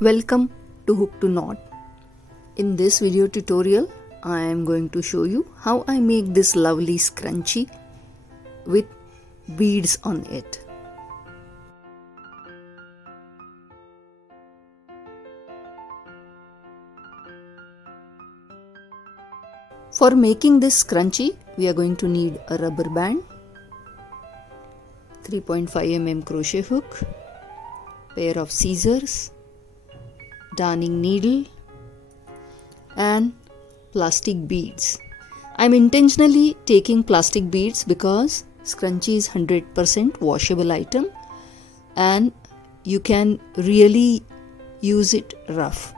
Welcome to Hook to Knot. In this video tutorial, I am going to show you how I make this lovely scrunchie with beads on it. For making this scrunchie, we are going to need a rubber band, 3.5 mm crochet hook, pair of scissors, darning needle and plastic beads. I'm intentionally taking plastic beads because scrunchie is 100% washable item and you can really use it rough.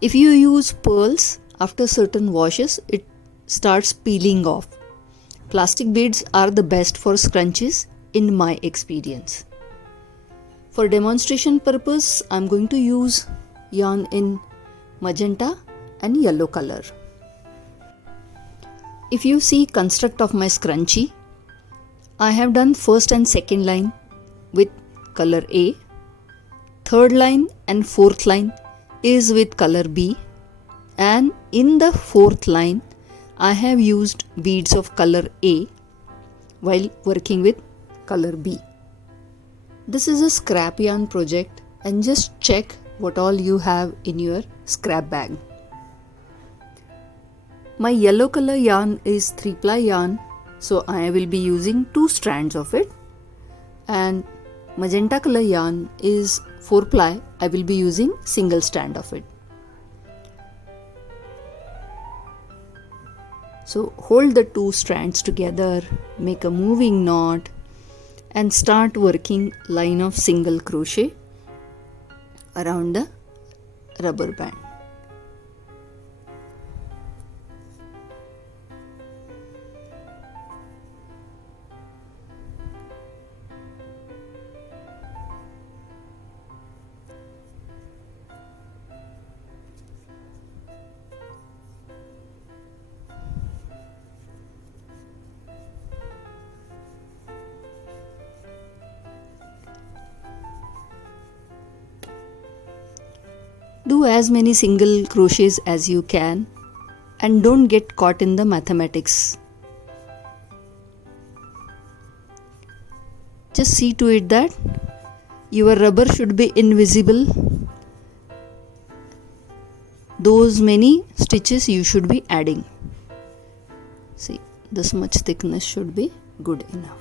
If you use pearls, after certain washes it starts peeling off. Plastic beads are the best for scrunchies in my experience. For demonstration purpose, I'm going to use yarn in magenta and yellow color. If you see construct of my scrunchie, I have done first and second line with color A, third line and fourth line is with color B, and in the fourth line I have used beads of color A while working with color B. This is a Scrapyarn project and just check what all you have in your scrap bag. My yellow color yarn is 3-ply yarn, so I will be using 2 strands of it, and magenta color yarn is 4-ply, I will be using single strand of it. So hold the 2 strands together, make a moving knot and start working line of single crochet around the rubber band. Do as many single crochets as you can and don't get caught in the mathematics. Just see to it that your rubber should be invisible. Those many stitches you should be adding. See, this much thickness should be good enough.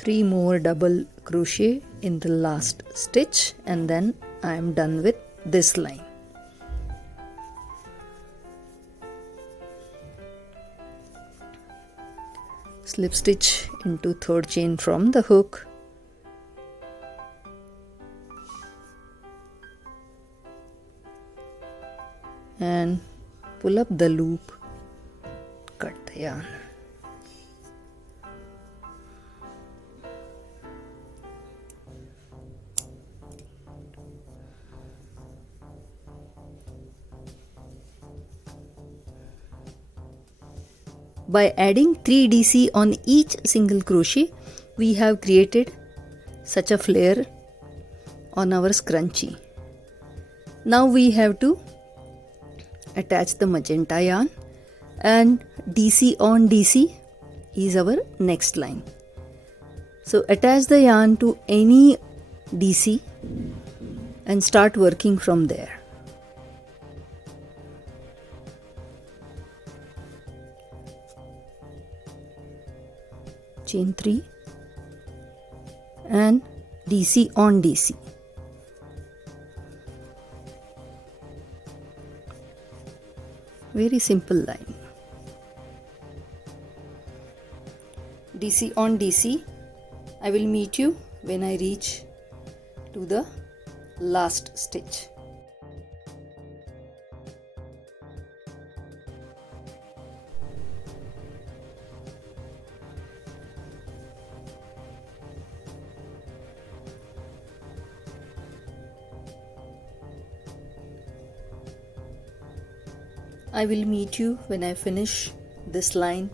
Three more double crochet in the last stitch and then I am done with this line. Slip stitch into third chain from the hook. And pull up the loop, cut the yarn. By adding 3 DC on each single crochet, we have created such a flare on our scrunchie. Now we have to attach the magenta yarn, and DC on DC is our next line. So attach the yarn to any DC and start working from there. chain 3 and DC on DC. Very simple line. DC on DC. I will meet you when I reach to the last stitch. I will meet you when I finish this line.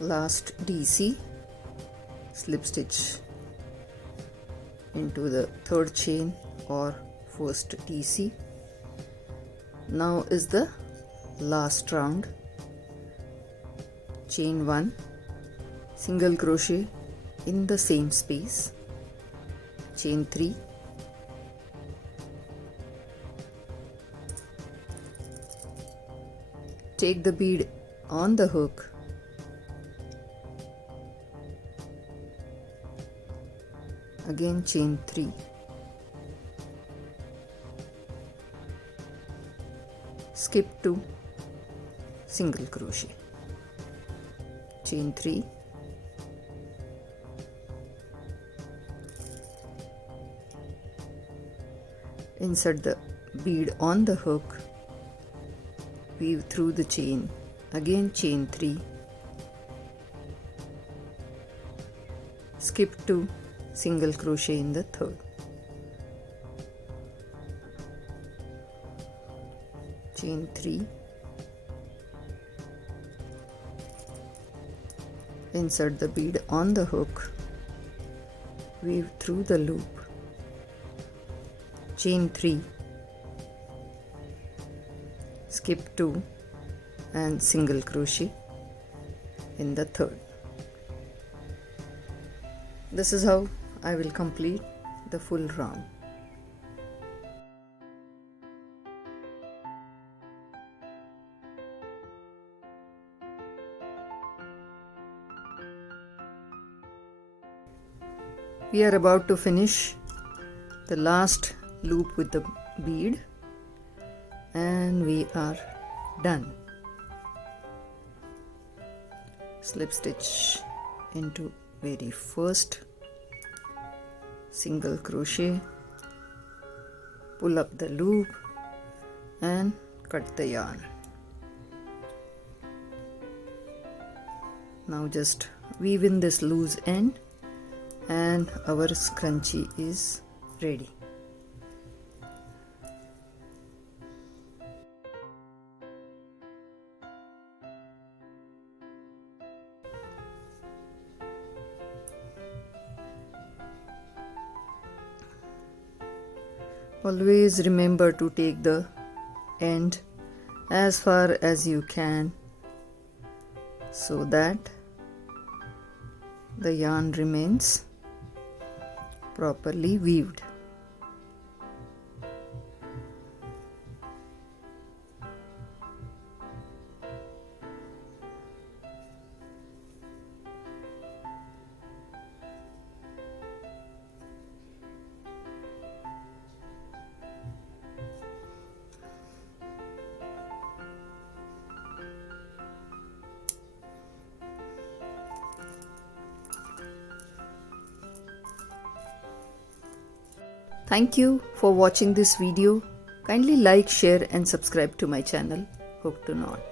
Last DC, slip stitch into the third chain or first DC. Now is the last round. Chain 1, single crochet in the same space, chain 3, take the bead on the hook, again chain 3, skip to single crochet, chain 3, insert the bead on the hook, weave through the chain, again chain 3, skip to single crochet in the third, chain 3, insert the bead on the hook, weave through the loop, chain 3, skip 2 and single crochet in the third. This is how I will complete the full round. We are about to finish the last loop with the bead and we are done. Slip stitch into very first, single crochet, pull up the loop and cut the yarn. Now just weave in this loose end and our scrunchie is ready. Always remember to take the end as far as you can so that the yarn remains properly weaved. Thank you for watching this video. Kindly like, share and subscribe to my channel. Hook to Knot.